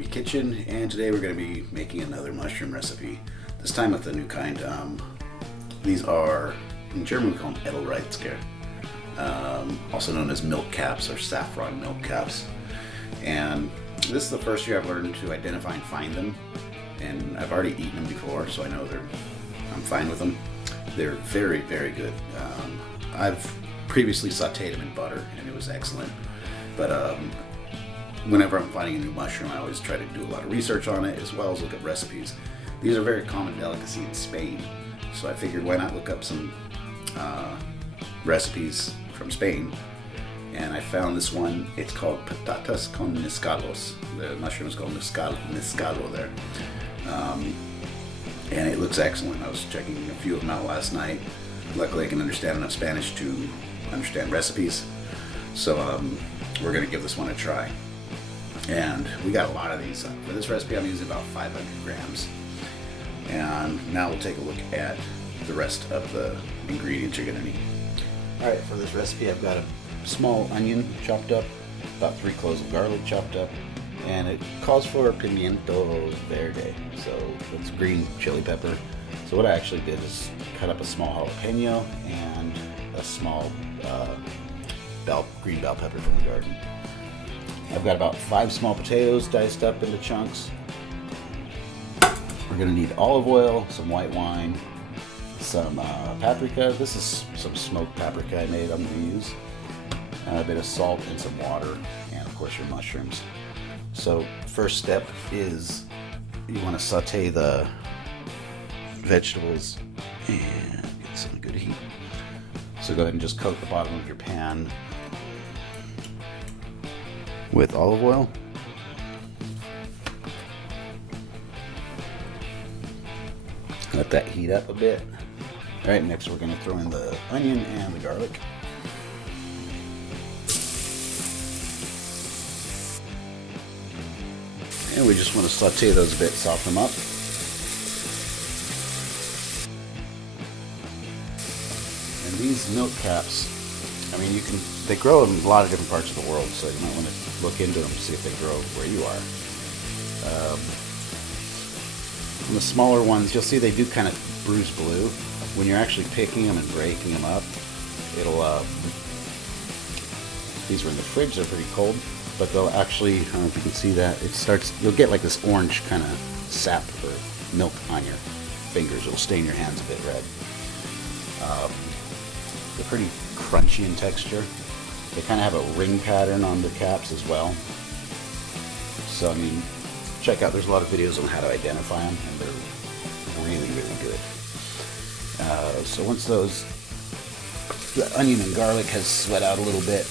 Alchemy Kitchen, and today we're going to be making another mushroom recipe, this time with a new kind. These are, in German we call them EDELREIZKER, also known as milk caps or saffron milk caps. And this is the first year I've learned to identify and find them, and I've already eaten them before, so I know I'm fine with them. They're very, very good. I've previously sauteed them in butter, and it was excellent. But whenever I'm finding a new mushroom, I always try to do a lot of research on it, as well as look at recipes. These are a very common delicacy in Spain, so I figured why not look up some recipes from Spain. And I found this one. It's called patatas con Nizcalos. The mushroom is called Nizcalo there. And it looks excellent. I was checking a few of them out last night. Luckily I can understand enough Spanish to understand recipes. So we're going to give this one a try. And we got a lot of these. For this recipe I'm using about 500 grams. And now we'll take a look at the rest of the ingredients you're going to need. Alright, for this recipe I've got a small onion chopped up, about 3 cloves of garlic chopped up, and it calls for pimiento verde, so it's green chili pepper. So what I actually did is cut up a small jalapeno and a small green bell pepper from the garden. I've got about 5 small potatoes diced up into chunks. We're going to need olive oil, some white wine, some paprika. This is some smoked paprika I made I'm going to use. A bit of salt and some water, and of course your mushrooms. So first step is you want to saute the vegetables and get some good heat. So go ahead and just coat the bottom of your pan with olive oil. Let that heat up a bit. Alright, next we're going to throw in the onion and the garlic. And we just want to saute those a bit, soften them up. And these milk caps, I mean, they grow in a lot of different parts of the world, so you might want to look into them, see if they grow where you are. And the smaller ones, you'll see they do kind of bruise blue. When you're actually picking them and breaking them up, these were in the fridge, they're pretty cold. But they'll actually, I don't know if you can see that, you'll get like this orange kind of sap or milk on your fingers. It'll stain your hands a bit red. They're pretty crunchy in texture. They kind of have a ring pattern on the caps as well. So, I mean, check out, there's a lot of videos on how to identify them, and they're really, really good. So once the onion and garlic has sweat out a little bit,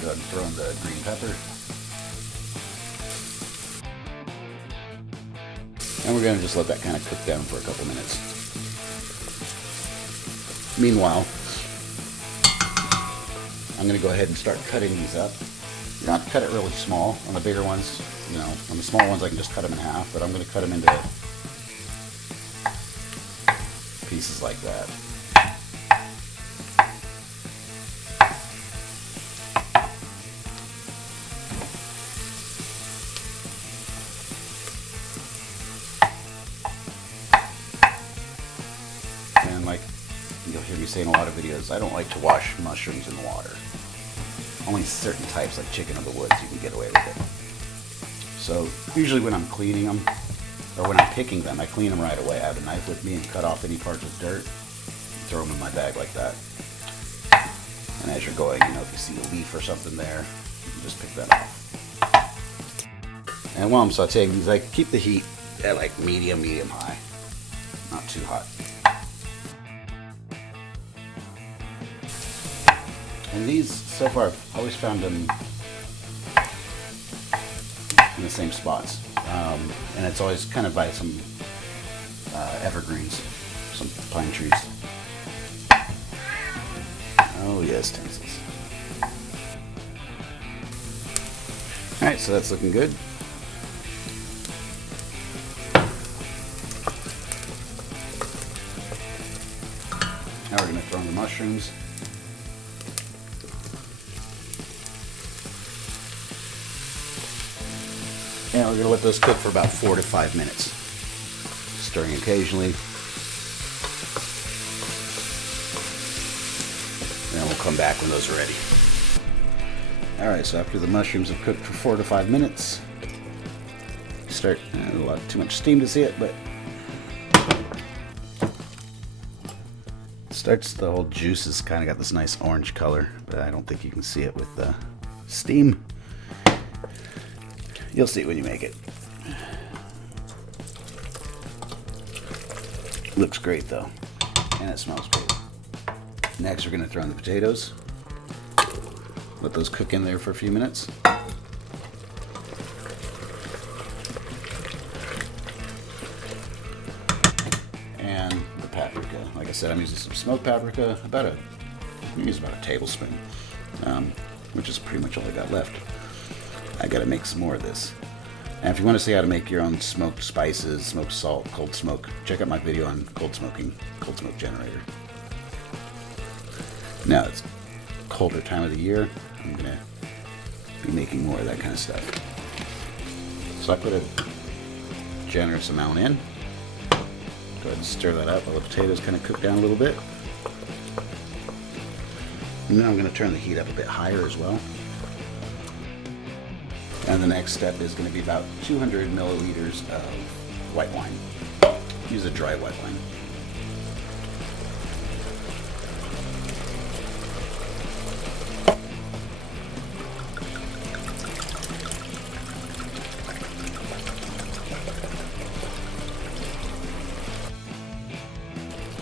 go ahead and throw in the green pepper. And we're going to just let that kind of cook down for a couple minutes. Meanwhile, I'm going to go ahead and start cutting these up. You don't have to cut it really small. On the bigger ones, on the small ones I can just cut them in half, but I'm going to cut them into pieces like that. Like you'll hear me say in a lot of videos, I don't like to wash mushrooms in water. Only certain types, like chicken of the woods, you can get away with it. So usually when I'm cleaning them, or when I'm picking them, I clean them right away. I have a knife with me and cut off any parts of dirt, throw them in my bag like that. And as you're going, if you see a leaf or something there, you can just pick that off. And while I'm sauteing these, I keep the heat at like medium high, not too hot. And these, so far, I've always found them in the same spots. And it's always kind of by some evergreens, some pine trees. Oh yes, stencils. Alright, so that's looking good. Now we're going to throw in the mushrooms. And we're going to let those cook for about 4 to 5 minutes. Stirring occasionally. And then we'll come back when those are ready. Alright, so after the mushrooms have cooked for 4 to 5 minutes, start, too much steam to see it, but starts, the whole juice has kind of got this nice orange color, but I don't think you can see it with the steam. You'll see it when you make it. Looks great though, and it smells great. Next we're going to throw in the potatoes. Let those cook in there for a few minutes. And the paprika. Like I said, I'm using some smoked paprika, I'm using about a tablespoon, which is pretty much all I got left. I gotta make some more of this. And if you want to see how to make your own smoked spices, smoked salt, cold smoke, check out my video on cold smoke generator. Now it's colder time of the year. I'm gonna be making more of that kind of stuff. So I put a generous amount in. Go ahead and stir that up while the potatoes kind of cook down a little bit. And then I'm going to turn the heat up a bit higher as well. And the next step is going to be about 200 milliliters of white wine. Use a dry white wine.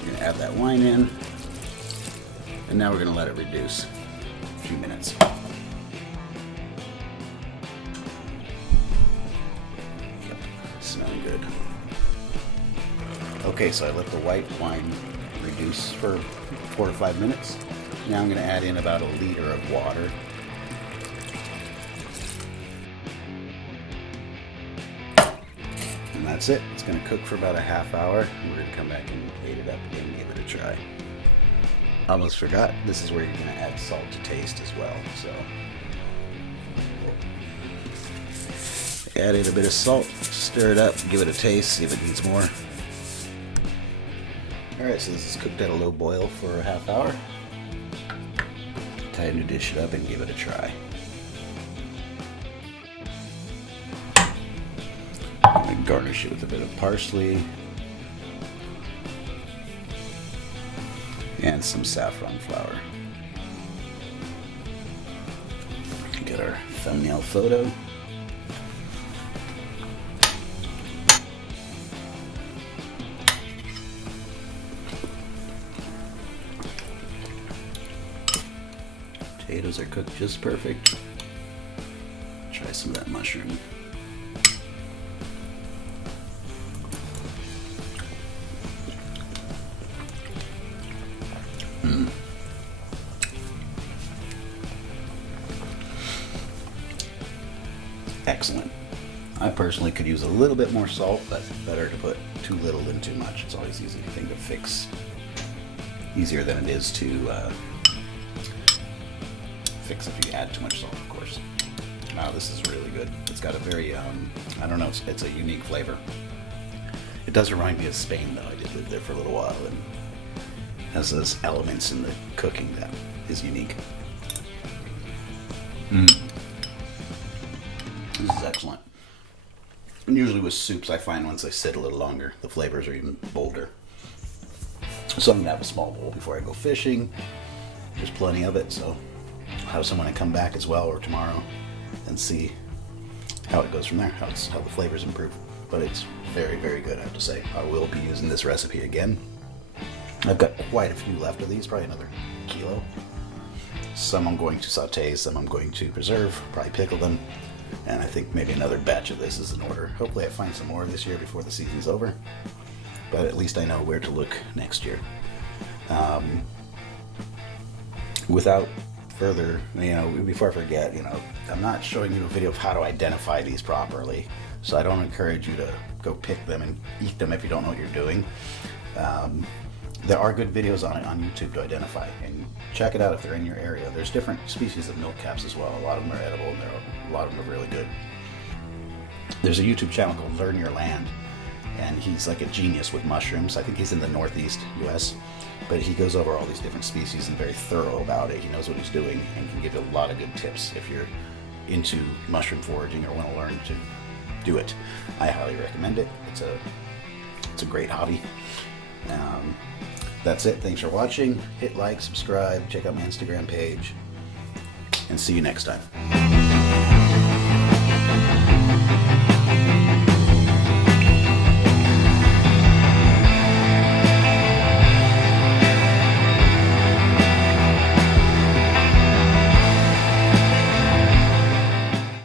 You're going to add that wine in. And now we're going to let it reduce a few minutes. Smelling good. Okay, so I let the white wine reduce for 4 to 5 minutes. Now I'm going to add in about 1 liter of water. And that's it. It's going to cook for about a half hour. We're going to come back and heat it up again and give it a try. Almost forgot, this is where you're going to add salt to taste as well. So add in a bit of salt, stir it up, give it a taste, see if it needs more. Alright, so this is cooked at a low boil for a half hour. Time to dish it up and give it a try. I'm going to garnish it with a bit of parsley and some saffron flour. Get our thumbnail photo. Potatoes are cooked just perfect. Try some of that mushroom. Excellent. I personally could use a little bit more salt, but better to put too little than too much. It's always easy thing to fix. Easier than it is to fix if you add too much salt, of course. Wow, this is really good. It's got a very, I don't know, it's a unique flavor. It does remind me of Spain, though. I did live there for a little while, and has those elements in the cooking that is unique. This is excellent. And usually with soups, I find once they sit a little longer, the flavors are even bolder. So I'm going to have a small bowl before I go fishing. There's plenty of it, so I'll have someone come back as well, or tomorrow, and see how it goes from there, how the flavors improve. But it's very, very good, I have to say. I will be using this recipe again. I've got quite a few left of these, probably another kilo. Some I'm going to saute, some I'm going to preserve, probably pickle them. And I think maybe another batch of this is in order. Hopefully I find some more this year before the season's over. But at least I know where to look next year. Without further, before I forget, I'm not showing you a video of how to identify these properly. So I don't encourage you to go pick them and eat them if you don't know what you're doing. There are good videos on it on YouTube to identify, and check it out if they're in your area. There's different species of milk caps as well. A lot of them are edible, and a lot of them are really good. There's a YouTube channel called Learn Your Land, and he's like a genius with mushrooms. I think he's in the Northeast US, but he goes over all these different species and very thorough about it. He knows what he's doing and can give you a lot of good tips if you're into mushroom foraging or want to learn to do it. I highly recommend it. It's a great hobby. That's it. Thanks for watching. Hit like, subscribe, check out my Instagram page, and see you next time.